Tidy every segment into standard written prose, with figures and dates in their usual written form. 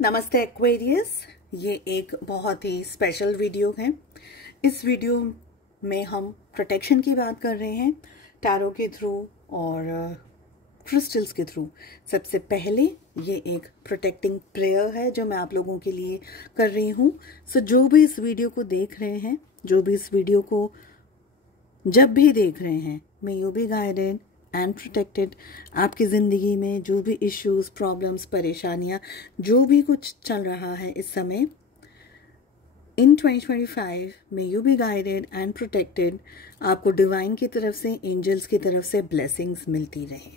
नमस्ते एक्वेरियस। ये एक बहुत ही स्पेशल वीडियो है। इस वीडियो में हम प्रोटेक्शन की बात कर रहे हैं टैरो के थ्रू और क्रिस्टल्स के थ्रू। सबसे पहले ये एक प्रोटेक्टिंग प्रेयर है जो मैं आप लोगों के लिए कर रही हूँ। सो जो भी इस वीडियो को देख रहे हैं, जो भी इस वीडियो को जब भी देख रहे हैं, may you be guided and protected. आपकी ज़िंदगी में जो भी इश्यूज, प्रॉब्लम्स, परेशानियां, जो भी कुछ चल रहा है इस समय, इन 2025 में you be guided and protected. आपको डिवाइन की तरफ से, एंजल्स की तरफ से ब्लेसिंग्स मिलती रहे।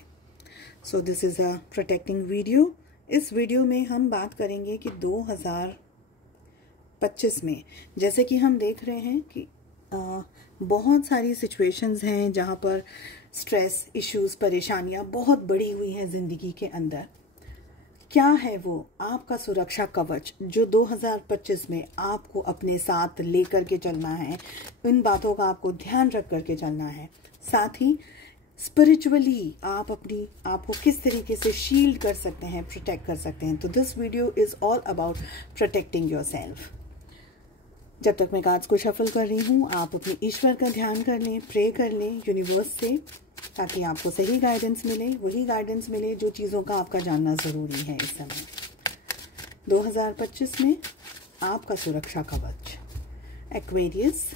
So this is a protecting video. इस वीडियो में हम बात करेंगे कि 2025 में, जैसे कि हम देख रहे हैं कि बहुत सारी सिचुएशंस हैं जहाँ पर स्ट्रेस, इश्यूज, परेशानियाँ बहुत बड़ी हुई हैं ज़िंदगी के अंदर। क्या है वो आपका सुरक्षा कवच जो 2025 में आपको अपने साथ लेकर के चलना है? इन बातों का आपको ध्यान रख करके चलना है। साथ ही स्पिरिचुअली आप अपनी आपको किस तरीके से शील्ड कर सकते हैं, प्रोटेक्ट कर सकते हैं। तो this video is all about protecting your self. जब तक मैं कार्ड्स को शफल कर रही हूँ, आप अपने ईश्वर का ध्यान कर लें, प्रे कर लें यूनिवर्स से, ताकि आपको सही गाइडेंस मिले, वही गाइडेंस मिले जो चीज़ों का आपका जानना ज़रूरी है इस समय। 2025 में आपका सुरक्षा कवच एक्वेरियस,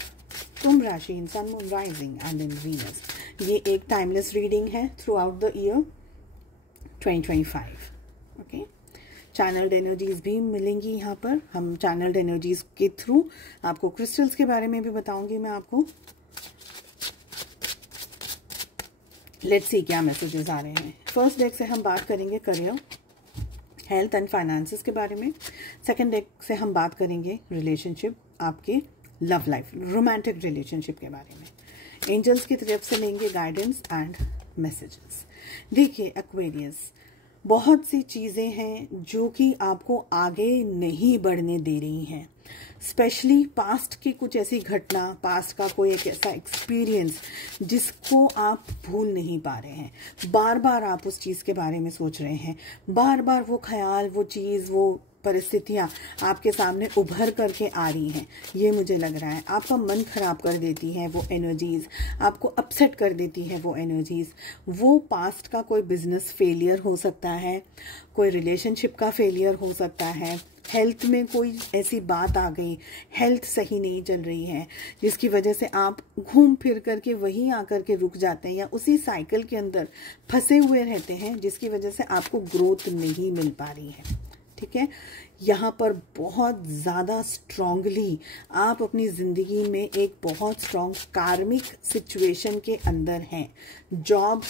कुंभ राशि, in sun, moon, rising and in Venus. ये एक टाइमलेस रीडिंग है throughout the year 2025। Okay, channelled energies भी मिलेंगी यहाँ पर। हम चैनल्ड एनर्जीज के थ्रू आपको क्रिस्टल्स के बारे में भी बताऊंगी मैं आपको। लेट्स सी क्या मैसेजेस आ रहे हैं। फर्स्ट डेक से हम बात करेंगे करियर, हेल्थ एंड फाइनेंसेस के बारे में। सेकंड डेक से हम बात करेंगे रिलेशनशिप, आपके लव लाइफ, रोमांटिक रिलेशनशिप के बारे में। एंजल्स की तरफ से लेंगे गाइडेंस एंड मैसेजेस। देखिए एक्वेरियस, बहुत सी चीज़ें हैं जो कि आपको आगे नहीं बढ़ने दे रही हैं। स्पेशली पास्ट की कुछ ऐसी घटना, पास्ट का कोई एक ऐसा एक्सपीरियंस जिसको आप भूल नहीं पा रहे हैं। बार बार आप उस चीज़ के बारे में सोच रहे हैं, बार बार वो ख्याल, वो चीज़, वो परिस्थितियाँ आपके सामने उभर करके आ रही हैं। ये मुझे लग रहा है आपका मन खराब कर देती हैं वो एनर्जीज, आपको अपसेट कर देती हैं वो एनर्जीज। वो पास्ट का कोई बिजनेस फेलियर हो सकता है, कोई रिलेशनशिप का फेलियर हो सकता है, हेल्थ में कोई ऐसी बात आ गई, हेल्थ सही नहीं चल रही है, जिसकी वजह से आप घूम फिर करके वहीं आकर के रुक जाते हैं या उसी साइकिल के अंदर फंसे हुए रहते हैं, जिसकी वजह से आपको ग्रोथ नहीं मिल पा रही है। ठीक है, यहाँ पर बहुत ज़्यादा स्ट्रांगली आप अपनी ज़िंदगी में एक बहुत स्ट्रांग कार्मिक सिचुएशन के अंदर हैं। जॉब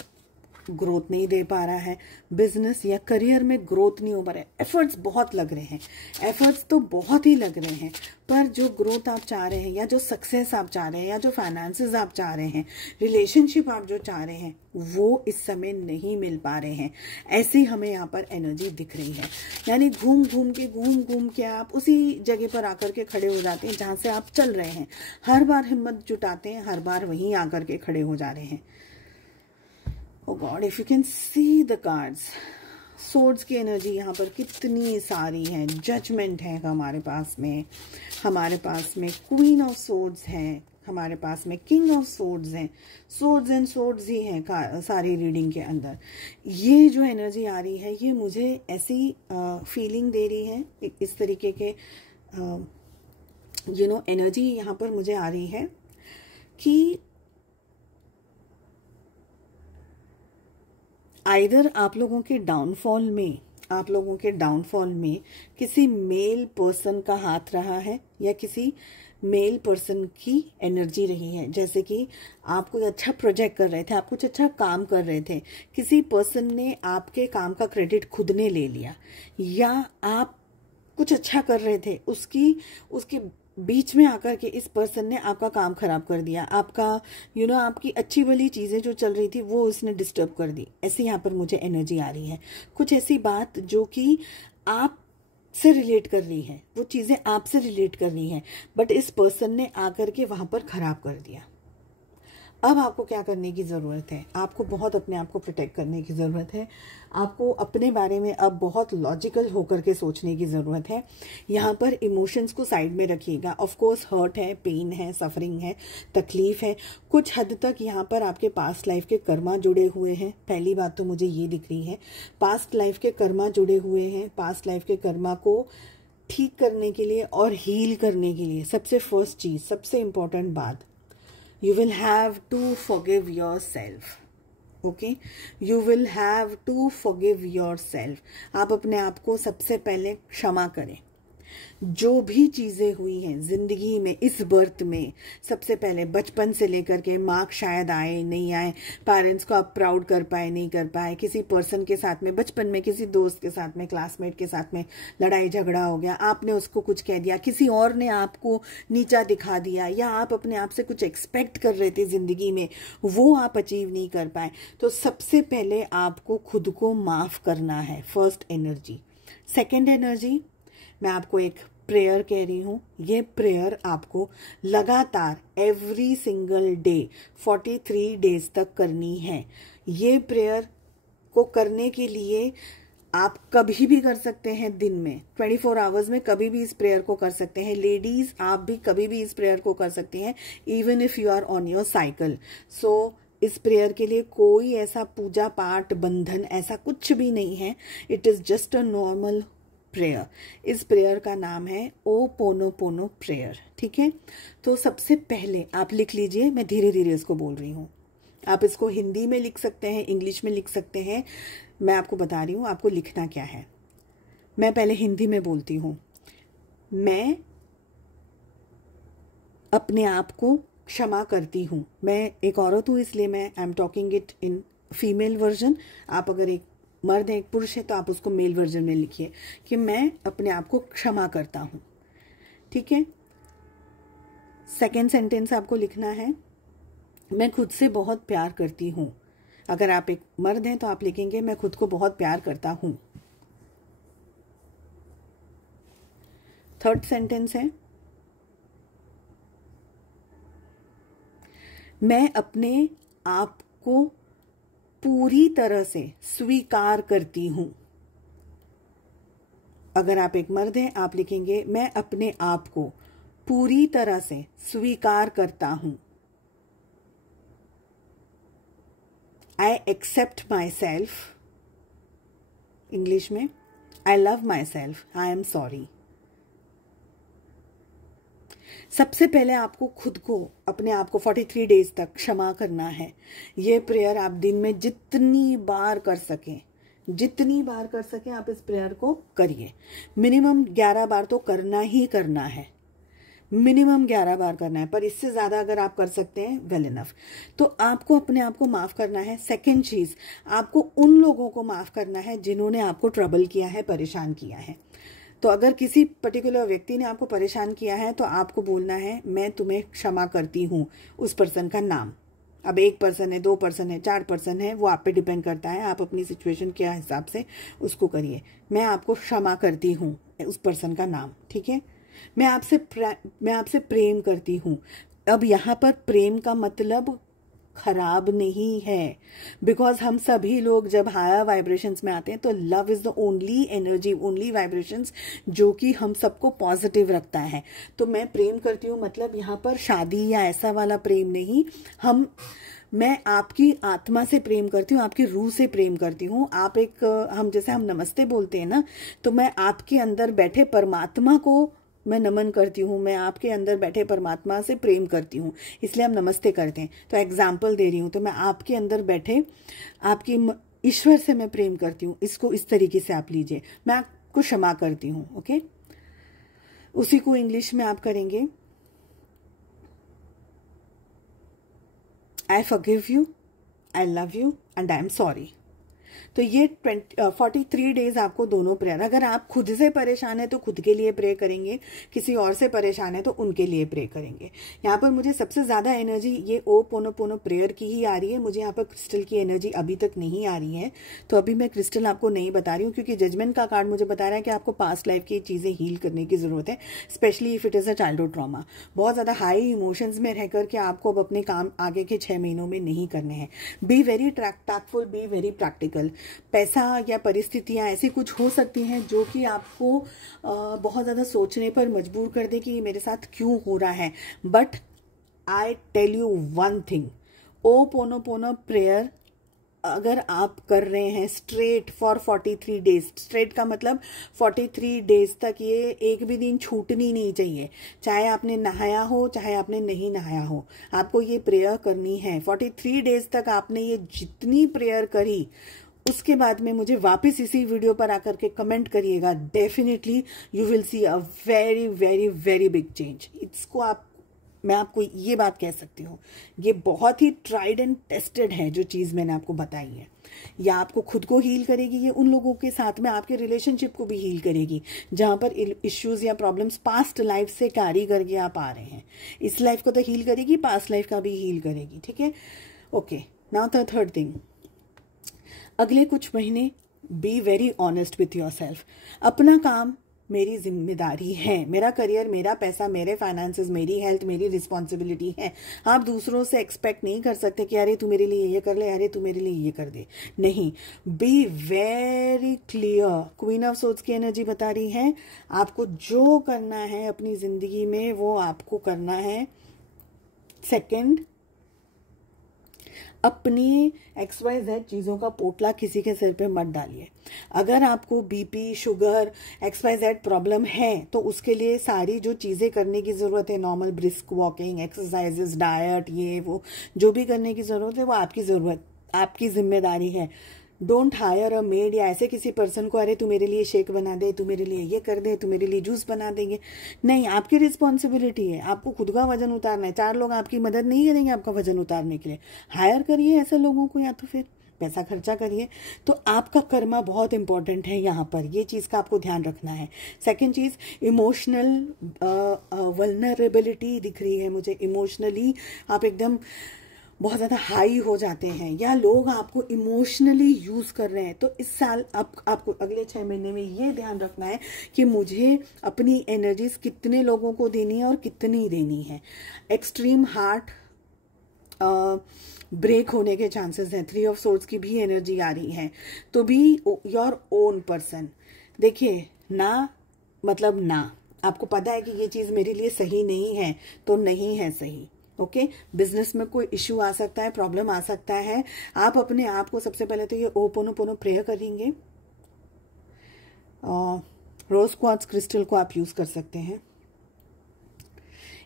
ग्रोथ नहीं दे पा रहा है, बिजनेस या करियर में ग्रोथ नहीं हो पा रहा है। एफर्ट्स बहुत लग रहे हैं, एफर्ट्स तो बहुत ही लग रहे हैं, पर जो ग्रोथ आप चाह रहे हैं या जो सक्सेस आप चाह रहे हैं या जो फाइनेंसेस आप चाह रहे हैं, रिलेशनशिप आप जो चाह रहे हैं, वो इस समय नहीं मिल पा रहे हैं। ऐसी हमें यहाँ पर एनर्जी दिख रही है। यानी घूम घूम के आप उसी जगह पर आकर के खड़े हो जाते हैं जहाँ से आप चल रहे हैं। हर बार हिम्मत जुटाते हैं, हर बार वहीं आकर के खड़े हो जा रहे हैं। Oh God, if you can see the cards, swords की एनर्जी यहाँ पर कितनी सारी है। जजमेंट है हमारे पास में क्वीन ऑफ सोर्ड्स है, हमारे पास में किंग ऑफ सोर्ड्स हैं। सोर्ड्स एंड सोर्ड्स ही हैं सारी रीडिंग के अंदर। ये जो एनर्जी आ रही है, ये मुझे ऐसी फीलिंग दे रही है, इस तरीके के एनर्जी यहाँ पर मुझे आ रही है कि आइदर आप लोगों के डाउनफॉल में किसी मेल पर्सन का हाथ रहा है या किसी मेल पर्सन की एनर्जी रही है। जैसे कि आप कोई अच्छा प्रोजेक्ट कर रहे थे, आप कुछ अच्छा काम कर रहे थे, किसी पर्सन ने आपके काम का क्रेडिट खुद ने ले लिया, या आप कुछ अच्छा कर रहे थे, उसके बीच में आकर के इस पर्सन ने आपका काम खराब कर दिया। आपका आपकी अच्छी भली चीज़ें जो चल रही थी वो उसने डिस्टर्ब कर दी। ऐसी यहाँ पर मुझे एनर्जी आ रही है। कुछ ऐसी बात जो कि आप से रिलेट कर रही है, वो चीज़ें आपसे रिलेट कर रही हैं, बट इस पर्सन ने आकर के वहाँ पर खराब कर दिया। अब आपको क्या करने की ज़रूरत है? आपको बहुत अपने आप को प्रोटेक्ट करने की ज़रूरत है। आपको अपने बारे में अब बहुत लॉजिकल होकर के सोचने की ज़रूरत है। यहाँ पर इमोशंस को साइड में रखिएगा। ऑफ कोर्स हर्ट है, पेन है, सफरिंग है, तकलीफ है। कुछ हद तक यहाँ पर आपके पास्ट लाइफ के कर्मा जुड़े हुए हैं। पहली बात तो मुझे ये दिख रही है, पास्ट लाइफ के कर्मा जुड़े हुए हैं। पास्ट लाइफ के कर्मा को ठीक करने के लिए और हील करने के लिए सबसे फर्स्ट चीज़, सबसे इम्पॉर्टेंट बात, you will have to forgive yourself. Okay, you will have to forgive yourself. आप अपने आप को सबसे पहले क्षमा करें। जो भी चीज़ें हुई हैं ज़िंदगी में, इस बर्थ में, सबसे पहले बचपन से लेकर के मार्क्स शायद आए नहीं आए, पेरेंट्स को आप प्राउड कर पाए नहीं कर पाए, किसी पर्सन के साथ में बचपन में, किसी दोस्त के साथ में, क्लासमेट के साथ में लड़ाई झगड़ा हो गया, आपने उसको कुछ कह दिया, किसी और ने आपको नीचा दिखा दिया, या आप अपने आप से कुछ एक्सपेक्ट कर रहे थे ज़िंदगी में, वो आप अचीव नहीं कर पाए। तो सबसे पहले आपको खुद को माफ़ करना है, फर्स्ट एनर्जी। सेकेंड एनर्जी, मैं आपको एक प्रेयर कह रही हूँ। ये प्रेयर आपको लगातार एवरी सिंगल डे 43 डेज तक करनी है। ये प्रेयर को करने के लिए आप कभी भी कर सकते हैं, दिन में 24 आवर्स में कभी भी इस प्रेयर को कर सकते हैं। लेडीज, आप भी कभी भी इस प्रेयर को कर सकती हैं, even if you are on your cycle. So इस प्रेयर के लिए कोई ऐसा पूजा पाठ बंधन ऐसा कुछ भी नहीं है। It is just a normal prayer. इस प्रेयर का नाम है ओ पोनो पोनो प्रेयर। ठीक है, तो सबसे पहले आप लिख लीजिए, मैं धीरे धीरे इसको बोल रही हूँ। आप इसको हिंदी में लिख सकते हैं, इंग्लिश में लिख सकते हैं। मैं आपको बता रही हूँ आपको लिखना क्या है। मैं पहले हिंदी में बोलती हूँ। मैं अपने आप को क्षमा करती हूँ। मैं एक औरत हूँ, इसलिए मैं I am talking it in female version. आप अगर एक मर्द है, एक पुरुष है, तो आप उसको मेल वर्जन में लिखिए कि मैं अपने आप को क्षमा करता हूँ। ठीक है, सेकेंड सेंटेंस आपको लिखना है, मैं खुद से बहुत प्यार करती हूँ। अगर आप एक मर्द हैं तो आप लिखेंगे मैं खुद को बहुत प्यार करता हूँ। थर्ड सेंटेंस है, मैं अपने आप को पूरी तरह से स्वीकार करती हूं। अगर आप एक मर्द हैं आप लिखेंगे मैं अपने आप को पूरी तरह से स्वीकार करता हूं। I accept myself, English में I love myself, I am sorry. सबसे पहले आपको खुद को, अपने आप को 43 डेज तक क्षमा करना है। ये प्रेयर आप दिन में जितनी बार कर सकें, जितनी बार कर सकें आप इस प्रेयर को करिए। मिनिमम 11 बार तो करना ही करना है, मिनिमम 11 बार करना है, पर इससे ज़्यादा अगर आप कर सकते हैं वेल इनफ। तो आपको अपने आप को माफ़ करना है। सेकेंड चीज़, आपको उन लोगों को माफ़ करना है जिन्होंने आपको ट्रबल किया है, परेशान किया है। तो अगर किसी पर्टिकुलर व्यक्ति ने आपको परेशान किया है तो आपको बोलना है मैं तुम्हें क्षमा करती हूँ, उस पर्सन का नाम। अब 1 पर्सन है, 2 पर्सन है, 4 पर्सन है, वो आप पे डिपेंड करता है, आप अपनी सिचुएशन के हिसाब से उसको करिए। मैं आपको क्षमा करती हूँ, उस पर्सन का नाम। ठीक है, मैं आपसे प्रेम करती हूँ। अब यहाँ पर प्रेम का मतलब खराब नहीं है, बिकॉज हम सभी लोग जब हायर वाइब्रेशंस में आते हैं तो love is the only energy, only vibrations जो कि हम सबको पॉजिटिव रखता है। तो मैं प्रेम करती हूँ मतलब यहाँ पर शादी या ऐसा वाला प्रेम नहीं, मैं आपकी आत्मा से प्रेम करती हूँ, आपकी रूह से प्रेम करती हूँ। आप एक, हम जैसे हम नमस्ते बोलते हैं ना, तो मैं आपके अंदर बैठे परमात्मा को मैं नमन करती हूँ, मैं आपके अंदर बैठे परमात्मा से प्रेम करती हूँ, इसलिए हम नमस्ते करते हैं। तो एग्जाम्पल दे रही हूँ, तो मैं आपके अंदर बैठे आपकी ईश्वर से मैं प्रेम करती हूँ, इसको इस तरीके से आप लीजिए। मैं आपको क्षमा करती हूँ। ओके, उसी को इंग्लिश में आप करेंगे, I forgive you, I love you and I am sorry. तो ये 43 डेज आपको दोनों प्रेयर, अगर आप खुद से परेशान है तो खुद के लिए प्रे करेंगे, किसी और से परेशान है तो उनके लिए प्रे करेंगे। यहाँ पर मुझे सबसे ज़्यादा एनर्जी ये ओपोनोपोनो प्रेयर की ही आ रही है, मुझे यहाँ पर क्रिस्टल की एनर्जी अभी तक नहीं आ रही है, तो अभी मैं क्रिस्टल आपको नहीं बता रही हूँ, क्योंकि जजमेंट का कार्ड मुझे बता रहा है कि आपको पास्ट लाइफ की चीज़ें हील करने की ज़रूरत है, specially if it is a childhood trauma. बहुत ज़्यादा हाई इमोशंस में रह करके आपको अब अपने काम आगे के 6 महीनों में नहीं करने हैं। Be very tactful, be very practical. पैसा या परिस्थितियाँ ऐसी कुछ हो सकती हैं जो कि आपको बहुत ज़्यादा सोचने पर मजबूर कर दे कि ये मेरे साथ क्यों हो रहा है। But I tell you one thing, ho'oponopono prayer अगर आप कर रहे हैं स्ट्रेट फॉर 43 डेज, स्ट्रेट का मतलब 43 डेज तक ये एक भी दिन छूटनी नहीं चाहिए, चाहे आपने नहाया हो चाहे आपने नहीं नहाया हो, आपको ये प्रेयर करनी है। 43 डेज तक आपने ये जितनी प्रेयर करी, उसके बाद में मुझे वापस इसी वीडियो पर आकर के कमेंट करिएगा। Definitely you will see a very very very big change. इसको मैं आपको ये बात कह सकती हूँ, ये बहुत ही ट्राइड एंड टेस्टेड है जो चीज़ मैंने आपको बताई है। या आपको खुद को हील करेगी, ये उन लोगों के साथ में आपके रिलेशनशिप को भी हील करेगी जहाँ पर इश्यूज या प्रॉब्लम्स पास्ट लाइफ से कैरी करके आप आ रहे हैं। इस लाइफ को तो हील करेगी, पास्ट लाइफ का भी हील करेगी। ठीक है, okay. Now the third thing, अगले कुछ महीने be very honest with your self. अपना काम मेरी जिम्मेदारी है, मेरा करियर, मेरा पैसा, मेरे फाइनेंसेस, मेरी हेल्थ मेरी रिस्पॉन्सिबिलिटी है। आप दूसरों से एक्सपेक्ट नहीं कर सकते कि अरे तू मेरे लिए ये कर ले, अरे तू मेरे लिए ये कर दे। नहीं, be very clear. Queen of swords की एनर्जी बता रही है आपको जो करना है अपनी जिंदगी में वो आपको करना है। सेकंड, अपनी XYZ चीज़ों का पोटला किसी के सिर पे मत डालिए। अगर आपको BP, शुगर, XYZ प्रॉब्लम है तो उसके लिए सारी जो चीज़ें करने की ज़रूरत है, normal brisk walking, exercises, diet, ये वो जो भी करने की ज़रूरत है वो आपकी जिम्मेदारी है। डोंट हायर अ मेड या ऐसे किसी पर्सन को, अरे तू मेरे लिए शेक बना दे, तू मेरे लिए ये कर दे, तू मेरे लिए जूस बना देंगे। नहीं, आपकी रिस्पॉन्सिबिलिटी है, आपको खुद का वजन उतारना है। 4 लोग आपकी मदद नहीं करेंगे आपका वजन उतारने के लिए। हायर करिए ऐसे लोगों को, या तो फिर पैसा खर्चा करिए। तो आपका कर्मा बहुत इंपॉर्टेंट है यहाँ पर, ये चीज़ का आपको ध्यान रखना है। सेकेंड चीज़, इमोशनल वल्नरेबिलिटी दिख रही है मुझे। इमोशनली आप एकदम बहुत ज़्यादा हाई हो जाते हैं या लोग आपको इमोशनली यूज़ कर रहे हैं। तो इस साल आपको अगले 6 महीने में ये ध्यान रखना है कि मुझे अपनी एनर्जीज कितने लोगों को देनी है और कितनी देनी है। एक्सट्रीम हार्ट ब्रेक होने के चांसेस हैं। 3 ऑफ सोर्ड्स की भी एनर्जी आ रही है। तो भी योर ओन पर्सन, देखिए ना मतलब ना, आपको पता है कि ये चीज़ मेरे लिए सही नहीं है तो नहीं है सही। ओके, बिजनेस में कोई इश्यू आ सकता है, प्रॉब्लम आ सकता है। आप अपने आप को सबसे पहले तो ये ओपोनोपोनो प्रेयर करेंगे। रोज क्वार्ट्ज क्रिस्टल को आप यूज़ कर सकते हैं।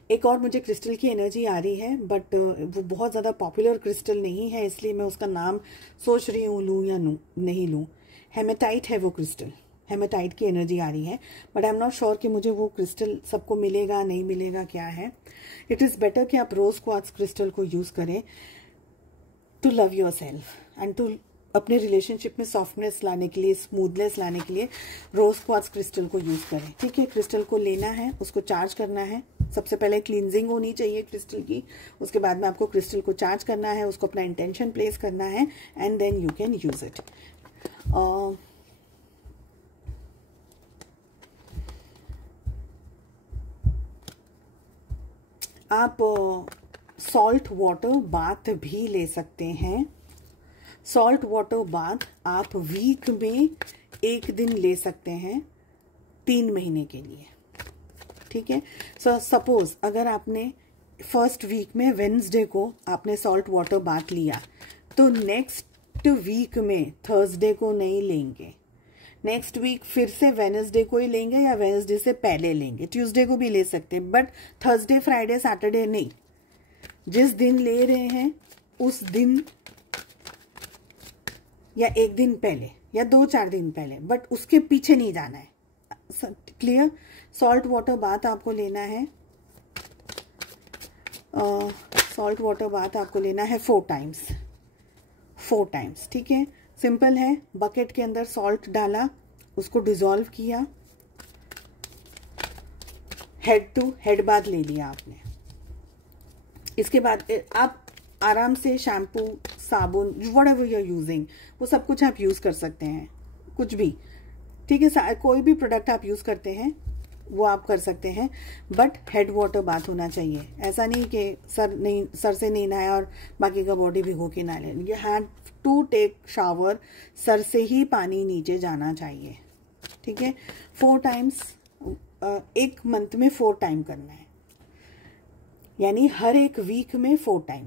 एक और मुझे क्रिस्टल की एनर्जी आ रही है, बट वो बहुत ज़्यादा पॉपुलर क्रिस्टल नहीं है, इसलिए मैं उसका नाम सोच रही हूँ लूँ या नहीं लूँ। हेमेटाइट है वो क्रिस्टल, हेमेटाइट की एनर्जी आ रही है, but I am not sure कि मुझे वो क्रिस्टल सबको मिलेगा नहीं मिलेगा, क्या है। इट इज़ बेटर कि आप रोज क्वार्ट्ज क्रिस्टल को यूज़ करें to love yourself and to अपने रिलेशनशिप में सॉफ्टनेस लाने के लिए, स्मूथनेस लाने के लिए रोज क्वार्ट्ज क्रिस्टल को यूज़ करें। ठीक है, क्रिस्टल को लेना है, उसको चार्ज करना है। सबसे पहले क्लींजिंग होनी चाहिए क्रिस्टल की, उसके बाद में आपको क्रिस्टल को चार्ज करना है, उसको अपना इंटेंशन प्लेस करना है and then you can use it. आप सॉल्ट वाटर बाथ भी ले सकते हैं। सॉल्ट वाटर बाथ आप वीक में 1 दिन ले सकते हैं 3 महीने के लिए। ठीक है, सो सपोज अगर आपने फर्स्ट वीक में वेडनेसडे को आपने सॉल्ट वाटर बाथ लिया तो नेक्स्ट वीक में थर्सडे को नहीं लेंगे, नेक्स्ट वीक फिर से वेडनेसडे को ही लेंगे या वेडनेसडे से पहले लेंगे। ट्यूसडे को भी ले सकते हैं, बट थर्सडे, फ्राइडे, सैटरडे नहीं। जिस दिन ले रहे हैं उस दिन या 1 दिन पहले या 2-4 दिन पहले, बट उसके पीछे नहीं जाना है। क्लियर? सॉल्ट वाटर बाथ आपको लेना है, सॉल्ट वाटर बाथ आपको लेना है 4 टाइम्स। ठीक है, सिंपल है, बकेट के अंदर सॉल्ट डाला, उसको डिजोल्व किया, हेड टू हेड बाथ ले लिया आपने। इसके बाद आप आराम से शैम्पू, साबुन, व्हाटएवर यू आर यूजिंग, वो सब कुछ आप यूज कर सकते हैं, कुछ भी, ठीक है। कोई भी प्रोडक्ट आप यूज करते हैं वो आप कर सकते हैं, बट हेड वाटर बाथ होना चाहिए। ऐसा नहीं कि सर से नहीं नहाया और बाकी का बॉडी भिगो के नहा लें। You have to take shower, सर से ही पानी नीचे जाना चाहिए, ठीक है। 4 टाइम्स, एक मंथ में 4 टाइम करना है, यानी हर एक वीक में 4 टाइम,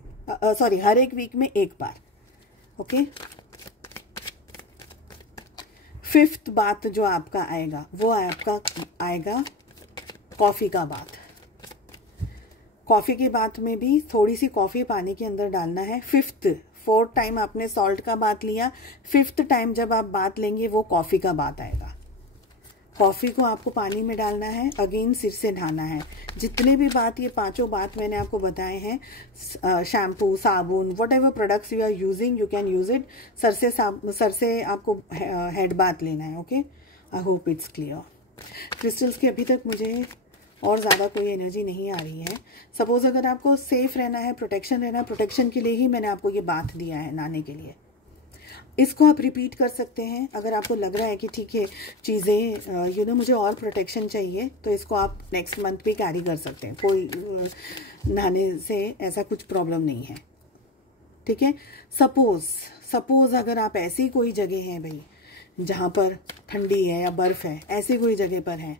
हर एक वीक में 1 बार, ओके। 5th बात जो आपका आएगा वो आपका आएगा कॉफ़ी का बात। कॉफ़ी के बात में भी थोड़ी सी कॉफ़ी पानी के अंदर डालना है। 4 टाइम आपने सॉल्ट का बात लिया, 5th टाइम जब आप बात लेंगे वो कॉफ़ी का बात आएगा। कॉफ़ी को आपको पानी में डालना है, अगेन सिर से नहाना है। जितने भी बात, ये 5 बात मैंने आपको बताए हैं, शैम्पू, साबुन, whatever products you are using, you can use it. सर से आपको हेड बात लेना है, okay. I hope it's clear. Crystals की अभी तक मुझे और ज़्यादा कोई एनर्जी नहीं आ रही है। सपोज अगर आपको सेफ रहना है, प्रोटेक्शन रहना है, प्रोटेक्शन के लिए ही मैंने आपको ये बात दिया है नहाने के लिए। इसको आप रिपीट कर सकते हैं। अगर आपको लग रहा है कि ठीक है चीज़ें मुझे और प्रोटेक्शन चाहिए, तो इसको आप नेक्स्ट मंथ भी कैरी कर सकते हैं। कोई नहाने से ऐसा कुछ प्रॉब्लम नहीं है, ठीक है। सपोज अगर आप ऐसी कोई जगह है भाई जहाँ पर ठंडी है या बर्फ़ है, ऐसी कोई जगह पर है,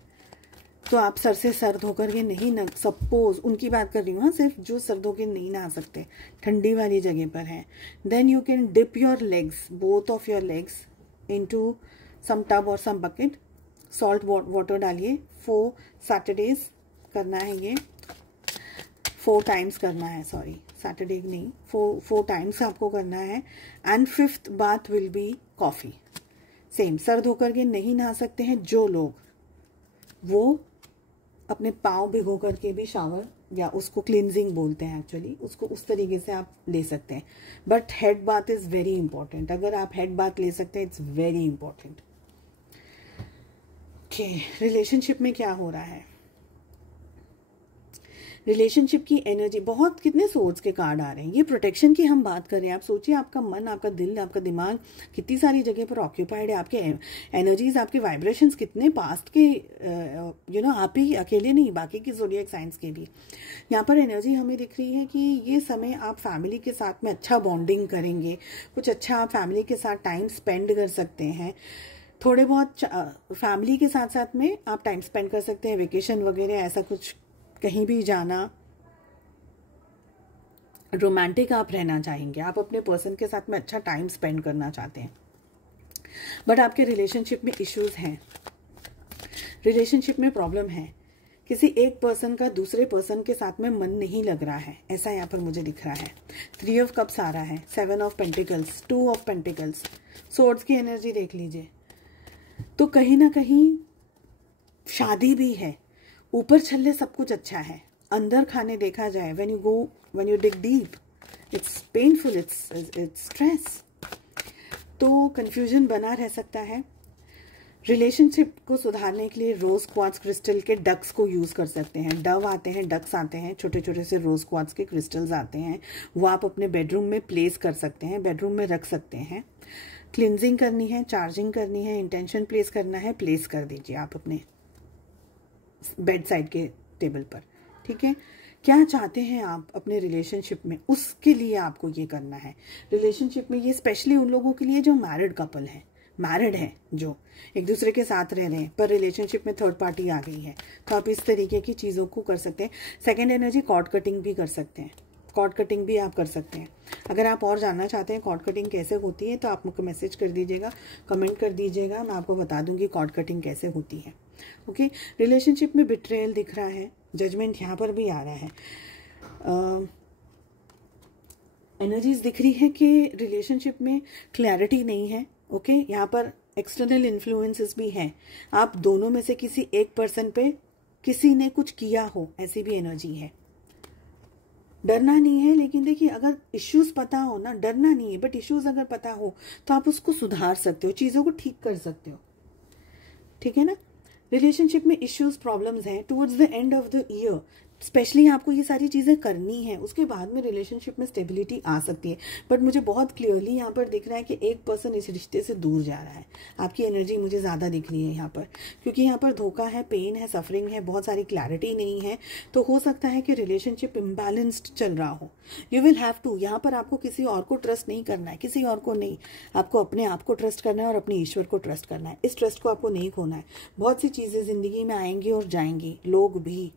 तो आप सर से सर धोकर के नहीं सपोज उनकी बात कर रही हूँ, सिर्फ जो सर धो के नहीं नहा सकते, ठंडी वाली जगह पर है, then you can dip your legs, both of your legs, into some tub और सम बकेट, सॉल्ट वाटर डालिए। 4 सैटरडेज करना है, ये 4 टाइम्स करना है, सॉरी सैटरडे नहीं, 4 टाइम्स आपको करना है। एंड 5th बात will be coffee. Same, sir धोकर के नहीं नहा सकते हैं जो लोग, वो अपने पाँव भिगो करके भी शावर, या उसको क्लिनजिंग बोलते हैं एक्चुअली, उसको उस तरीके से आप ले सकते हैं। But head bath is very important. अगर आप हेड बाथ ले सकते हैं, it's very important. Okay, relationship में क्या हो रहा है? रिलेशनशिप की एनर्जी बहुत, कितने सोर्स के कार्ड आ रहे हैं। ये प्रोटेक्शन की हम बात कर रहे हैं। आप सोचिए, आपका मन, आपका दिल, आपका दिमाग कितनी सारी जगह पर ऑक्यूपाइड है। आपके एनर्जीज, आपके वाइब्रेशंस कितने पास्ट के, आप ही अकेले नहीं, बाकी की ज़ोडिएक साइंस के भी। यहाँ पर एनर्जी हमें दिख रही है कि ये समय आप फैमिली के साथ में अच्छा बॉन्डिंग करेंगे, कुछ अच्छा आप फैमिली के साथ टाइम स्पेंड कर सकते हैं। थोड़े बहुत फैमिली के साथ साथ में आप टाइम स्पेंड कर सकते हैं, वेकेशन वगैरह, ऐसा कुछ कहीं भी जाना। रोमांटिक आप रहना चाहेंगे, आप अपने पर्सन के साथ में अच्छा टाइम स्पेंड करना चाहते हैं। बट आपके रिलेशनशिप में इश्यूज हैं, रिलेशनशिप में प्रॉब्लम है। किसी एक पर्सन का दूसरे पर्सन के साथ में मन नहीं लग रहा है, ऐसा यहाँ पर मुझे दिख रहा है। 3 ऑफ कप्स आ रहा है, 7 of pentacles, 2 of pentacles, swords की एनर्जी देख लीजिए। तो कहीं ना कहीं शादी भी है, ऊपर छल्ले सब कुछ अच्छा है, अंदर खाने देखा जाए, when you dig deep, it's painful, it's stress। तो कंफ्यूजन बना रह सकता है। रिलेशनशिप को सुधारने के लिए रोज क्वार्ट्ज क्रिस्टल के डक्स को यूज कर सकते हैं। डव आते हैं, डक्स आते हैं, छोटे छोटे से रोज क्वार्ट्ज के क्रिस्टल्स आते हैं, वो आप अपने बेडरूम में प्लेस कर सकते हैं, बेडरूम में रख सकते हैं। क्लिनजिंग करनी है, चार्जिंग करनी है, इंटेंशन प्लेस करना है, प्लेस कर दीजिए आप अपने बेड साइड के टेबल पर, ठीक है। क्या चाहते हैं आप अपने रिलेशनशिप में, उसके लिए आपको ये करना है। रिलेशनशिप में ये स्पेशली उन लोगों के लिए जो मैरिड कपल है, मैरिड है, जो एक दूसरे के साथ रह रहे हैं पर रिलेशनशिप में थर्ड पार्टी आ गई है, तो आप इस तरीके की चीज़ों को कर सकते हैं। सेकेंड एनर्जी, कॉर्ड कटिंग भी कर सकते हैं, कॉर्ड कटिंग भी आप कर सकते हैं। अगर आप और जानना चाहते हैं कॉर्ड कटिंग कैसे होती है, तो आप मुझको मैसेज कर दीजिएगा, कमेंट कर दीजिएगा, मैं आपको बता दूंगी कॉर्ड कटिंग कैसे होती है, ओके। रिलेशनशिप में बिट्रेयल दिख रहा है, जजमेंट यहाँ पर भी आ रहा है। एनर्जीज दिख रही है कि रिलेशनशिप में क्लैरिटी नहीं है, ओके। यहाँ पर एक्सटर्नल इन्फ्लुएंसेस भी हैं, आप दोनों में से किसी एक पर्सन पे किसी ने कुछ किया हो, ऐसी भी एनर्जी है। डरना नहीं है, लेकिन देखिए अगर इश्यूज पता हो ना, डरना नहीं है, बट इश्यूज अगर पता हो तो आप उसको सुधार सकते हो, चीज़ों को ठीक कर सकते हो, ठीक है ना। रिलेशनशिप में इश्यूज प्रॉब्लम्स हैं towards the end of the year, specially आपको ये सारी चीज़ें करनी है, उसके बाद में रिलेशनशिप में स्टेबिलिटी आ सकती है। बट मुझे बहुत क्लियरली यहाँ पर दिख रहा है कि एक पर्सन इस रिश्ते से दूर जा रहा है, आपकी एनर्जी मुझे ज़्यादा दिख रही है यहाँ पर, क्योंकि यहाँ पर धोखा है, पेन है, सफरिंग है, बहुत सारी क्लैरिटी नहीं है। तो हो सकता है कि रिलेशनशिप इम्बैलेंस्ड चल रहा हो। यू विल हैव टू, यहाँ पर आपको किसी और को ट्रस्ट नहीं करना है, किसी और को नहीं, आपको अपने आप को ट्रस्ट करना है और अपने ईश्वर को ट्रस्ट करना है। इस ट्रस्ट को आपको नहीं खोना है। बहुत सी चीज़ें ज़िंदगी में आएंगी और जाएंगी, लोग भी,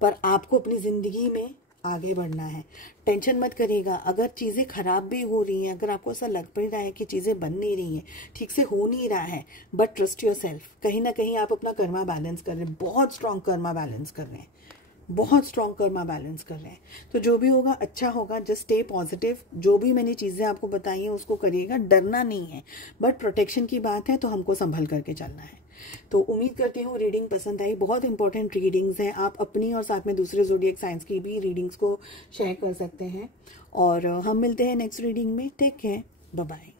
पर आपको अपनी ज़िंदगी में आगे बढ़ना है। टेंशन मत करिएगा अगर चीज़ें खराब भी हो रही हैं, अगर आपको ऐसा लग पड़ रहा है कि चीज़ें बन नहीं रही हैं, ठीक से हो नहीं रहा है, बट ट्रस्ट योर सेल्फ। कहीं ना कहीं आप अपना कर्मा बैलेंस कर रहे हैं, बहुत स्ट्रॉन्ग कर्मा बैलेंस कर रहे हैं, बहुत स्ट्रॉन्ग कर्मा बैलेंस कर रहे हैं। तो जो भी होगा अच्छा होगा, जस्ट स्टे पॉजिटिव। जो भी मैंने चीज़ें आपको बताई हैं उसको करिएगा, डरना नहीं है, बट प्रोटेक्शन की बात है तो हमको संभल करके चलना है। तो उम्मीद करती हूँ रीडिंग पसंद आई। बहुत इंपॉर्टेंट रीडिंग्स हैं, आप अपनी और साथ में दूसरे ज़ोडिएक साइंस की भी रीडिंग्स को शेयर कर सकते हैं। और हम मिलते हैं नेक्स्ट रीडिंग में। Take care, bye bye.